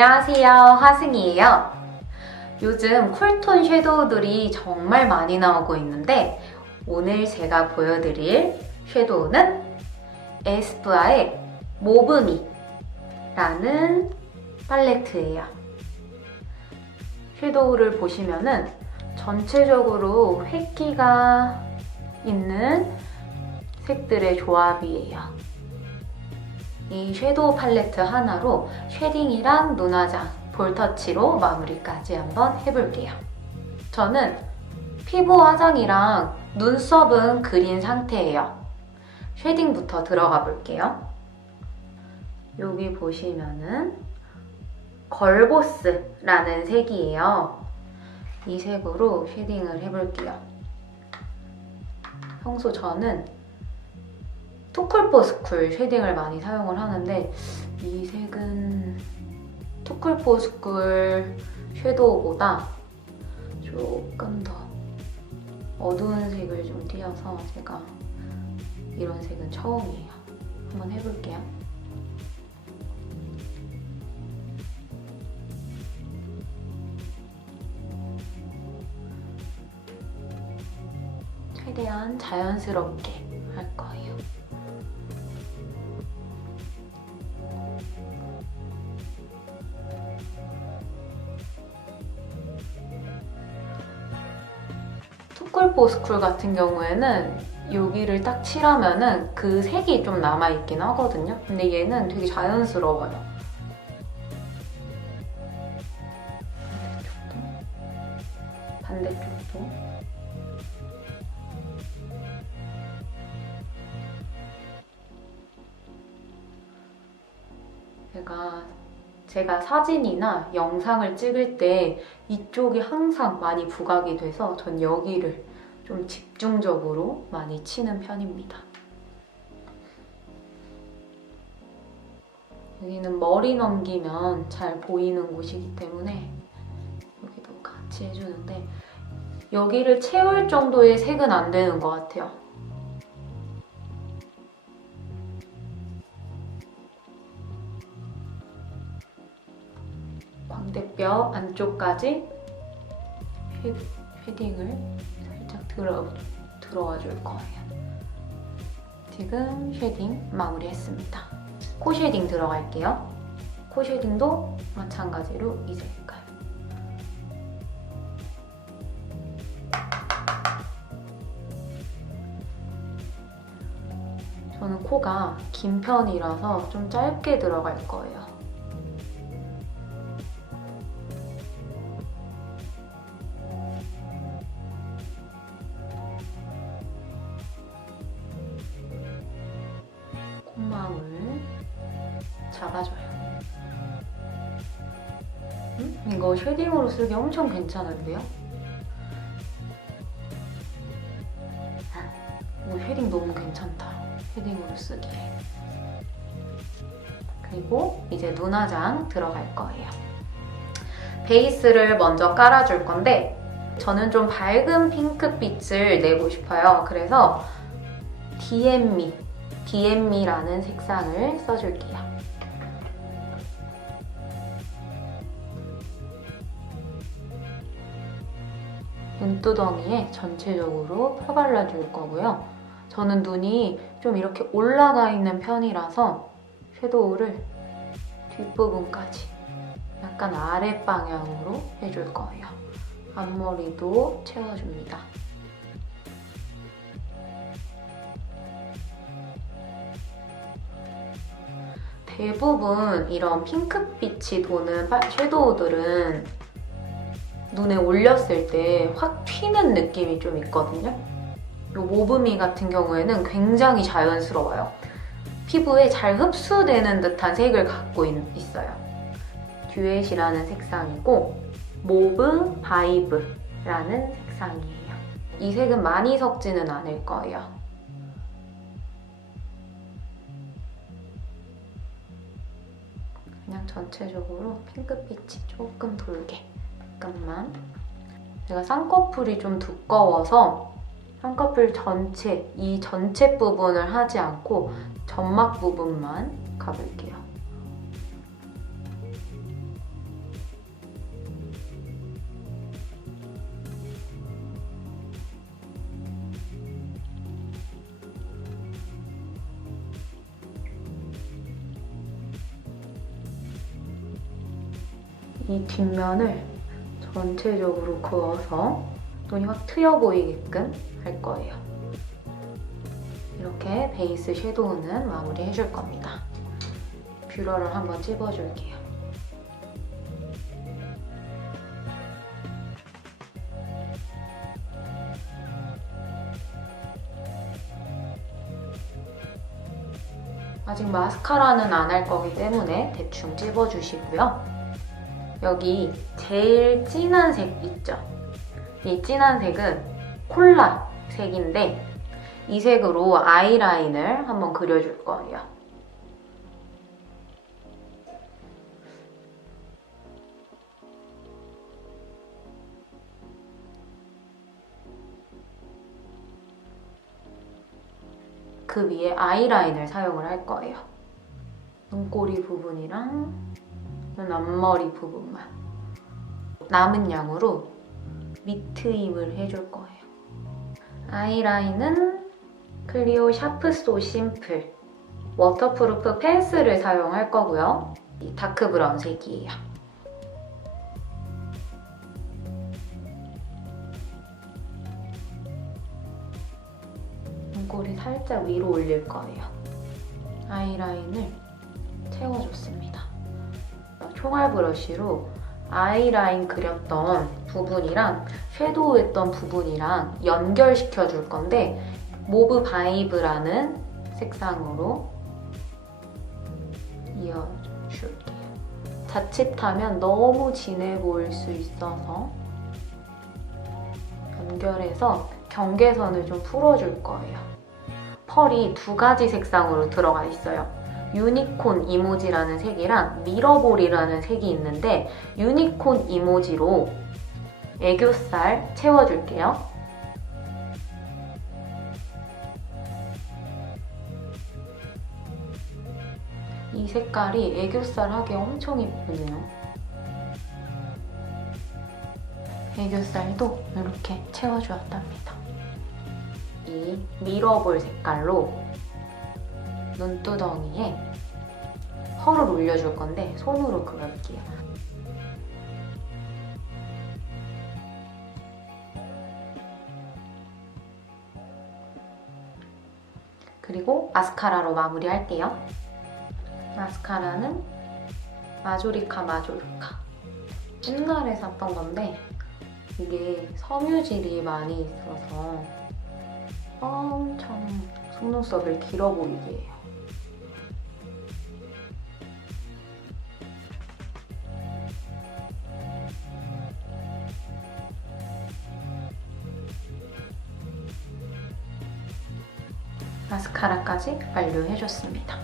안녕하세요. 하승이에요. 요즘 쿨톤 섀도우들이 정말 많이 나오고 있는데 오늘 제가 보여드릴 섀도우는 에스쁘아의 모브미 라는 팔레트예요. 섀도우를 보시면은 전체적으로 획기가 있는 색들의 조합이에요. 이 섀도우 팔레트 하나로 쉐딩이랑 눈화장, 볼터치로 마무리까지 한번 해볼게요. 저는 피부 화장이랑 눈썹은 그린 상태예요. 쉐딩부터 들어가 볼게요. 여기 보시면은 걸보스라는 색이에요. 이 색으로 쉐딩을 해볼게요. 평소 저는 투쿨포스쿨 쉐딩을 많이 사용을 하는데 이 색은 투쿨포스쿨 섀도우보다 조금 더 어두운 색을 좀 띄어서 제가 이런 색은 처음이에요. 한번 해볼게요. 최대한 자연스럽게 투쿨포스쿨 같은 경우에는 여기를 딱 칠하면은 그 색이 좀 남아있긴 하거든요. 근데 얘는 되게 자연스러워요. 반대쪽도. 반대쪽도. 제가 제가 사진이나 영상을 찍을 때 이쪽이 항상 많이 부각이 돼서 전 여기를 좀 집중적으로 많이 치는 편입니다. 여기는 머리 넘기면 잘 보이는 곳이기 때문에 여기도 같이 해주는데 여기를 채울 정도의 색은 안 되는 것 같아요. 광대뼈 안쪽까지 살짝 들어, 들어와 줄 거예요. 지금 쉐딩 마무리했습니다. 코 쉐딩 들어갈게요. 코 쉐딩도 마찬가지로 이 색깔. 저는 코가 긴 편이라서 좀 짧게 들어갈 거예요. 콧망울 잡아줘요. 음? 이거 쉐딩으로 쓰기 엄청 괜찮은데요? 이거 쉐딩 너무 괜찮다. 쉐딩으로 쓰기에. 그리고 이제 눈화장 들어갈 거예요. 베이스를 먼저 깔아줄 건데 저는 좀 밝은 핑크빛을 내고 싶어요. 그래서 DM미 DM미라는 색상을 써줄게요. 눈두덩이에 전체적으로 펴발라줄 거고요. 저는 눈이 좀 이렇게 올라가 있는 편이라서 섀도우를 뒷부분까지 약간 아랫 방향으로 해줄 거예요. 앞머리도 채워줍니다. 대부분 이런 핑크빛이 도는 파- 섀도우들은 눈에 올렸을 때 확 튀는 느낌이 좀 있거든요. 이 모브미 같은 경우에는 굉장히 자연스러워요. 피부에 잘 흡수되는 듯한 색을 갖고 있, 있어요. 듀엣이라는 색상이고 모브 바이브라는 색상이에요. 이 색은 많이 섞지는 않을 거예요. 그냥 전체적으로 핑크빛이 조금 돌게 잠깐만 제가 쌍꺼풀이 좀 두꺼워서 쌍꺼풀 전체, 이 전체 부분을 하지 않고 점막 부분만 가볼게요. 이 뒷면을 전체적으로 그어서 눈이 확 트여 보이게끔 할 거예요. 이렇게 베이스 섀도우는 마무리 해줄 겁니다. 뷰러를 한번 찝어줄게요. 아직 마스카라는 안 할 거기 때문에 대충 찝어주시고요. 여기 제일 진한 색 있죠? 이 진한 색은 콜라 색인데 이 색으로 아이라인을 한번 그려줄 거예요. 그 위에 아이라인을 사용을 할 거예요. 눈꼬리 부분이랑 눈 앞머리 부분만. 남은 양으로 밑트임을 해줄 거예요. 아이라인은 클리오 샤프 소 심플 워터프루프 펜슬을 사용할 거고요. 이 다크 브라운 색이에요. 눈꼬리 살짝 위로 올릴 거예요. 아이라인을 채워줬습니다. 총알 브러쉬로 아이라인 그렸던 부분이랑 섀도우 했던 부분이랑 연결시켜 줄 건데 모브 바이브라는 색상으로 이어줄게요. 자칫하면 너무 진해 보일 수 있어서 연결해서 경계선을 좀 풀어줄 거예요. 펄이 두 가지 색상으로 들어가 있어요. 유니콘 이모지라는 색이랑 미러볼이라는 색이 있는데 유니콘 이모지로 애교살 채워줄게요. 이 색깔이 애교살 하기 엄청 예쁘네요. 애교살도 이렇게 채워주었답니다. 이 미러볼 색깔로 눈두덩이에 펄을 올려줄 건데 손으로 그을게요. 그리고 마스카라로 마무리할게요. 마스카라는 마조리카 마조리카. 옛날에 샀던 건데 이게 섬유질이 많이 있어서 엄청 속눈썹을 길어 보이게 해요. 카라까지 완료해줬습니다.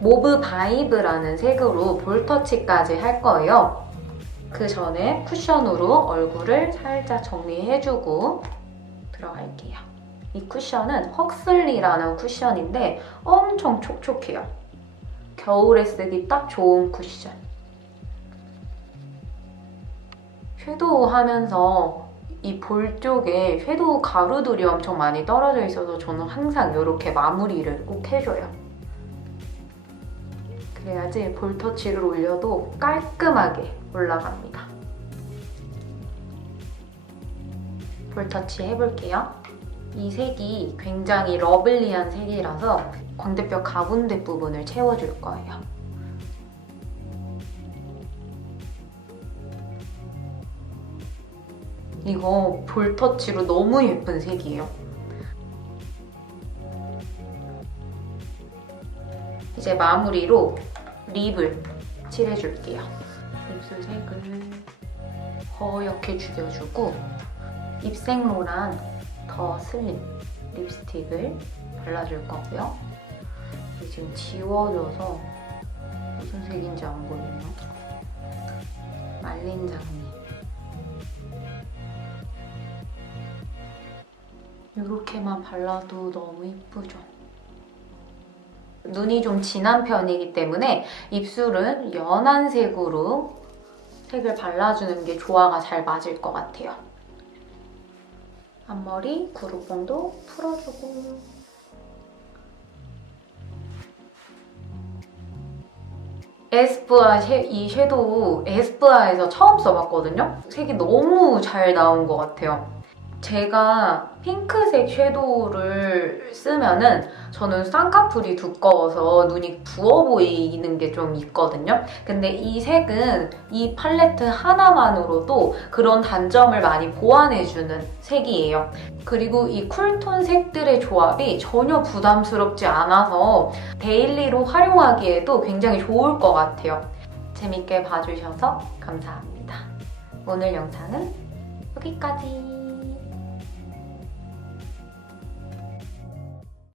모브 바이브라는 색으로 볼터치까지 할 거예요. 그 전에 쿠션으로 얼굴을 살짝 정리해주고 들어갈게요. 이 쿠션은 헉슬리라는 쿠션인데 엄청 촉촉해요. 겨울에 쓰기 딱 좋은 쿠션. 섀도우 하면서 이 볼 쪽에 섀도우 가루들이 엄청 많이 떨어져 있어서 저는 항상 이렇게 마무리를 꼭 해줘요. 그래야지 볼 터치를 올려도 깔끔하게 올라갑니다. 볼 터치 해볼게요. 이 색이 굉장히 러블리한 색이라서 광대뼈 가운데 부분을 채워줄 거예요. 이거 볼 터치로 너무 예쁜 색이에요. 이제 마무리로 립을 칠해줄게요. 입술 색을 허옇게 죽여주고 입생로랑 더 슬림 립스틱을 발라줄 거고요. 지금 지워져서 무슨 색인지 안 보이네요. 말린 장미. 이렇게만 발라도 너무 이쁘죠? 눈이 좀 진한 편이기 때문에 입술은 연한 색으로 색을 발라주는 게 조화가 잘 맞을 것 같아요. 앞머리, 구루뽕도 풀어주고 에스쁘아 쉐- 이 섀도우 에스쁘아에서 처음 써봤거든요. 색이 너무 잘 나온 것 같아요. 제가 핑크색 섀도우를 쓰면은 저는 쌍꺼풀이 두꺼워서 눈이 부어 보이는 게 좀 있거든요. 근데 이 색은 이 팔레트 하나만으로도 그런 단점을 많이 보완해주는 색이에요. 그리고 이 쿨톤 색들의 조합이 전혀 부담스럽지 않아서 데일리로 활용하기에도 굉장히 좋을 것 같아요. 재밌게 봐주셔서 감사합니다. 오늘 영상은 여기까지.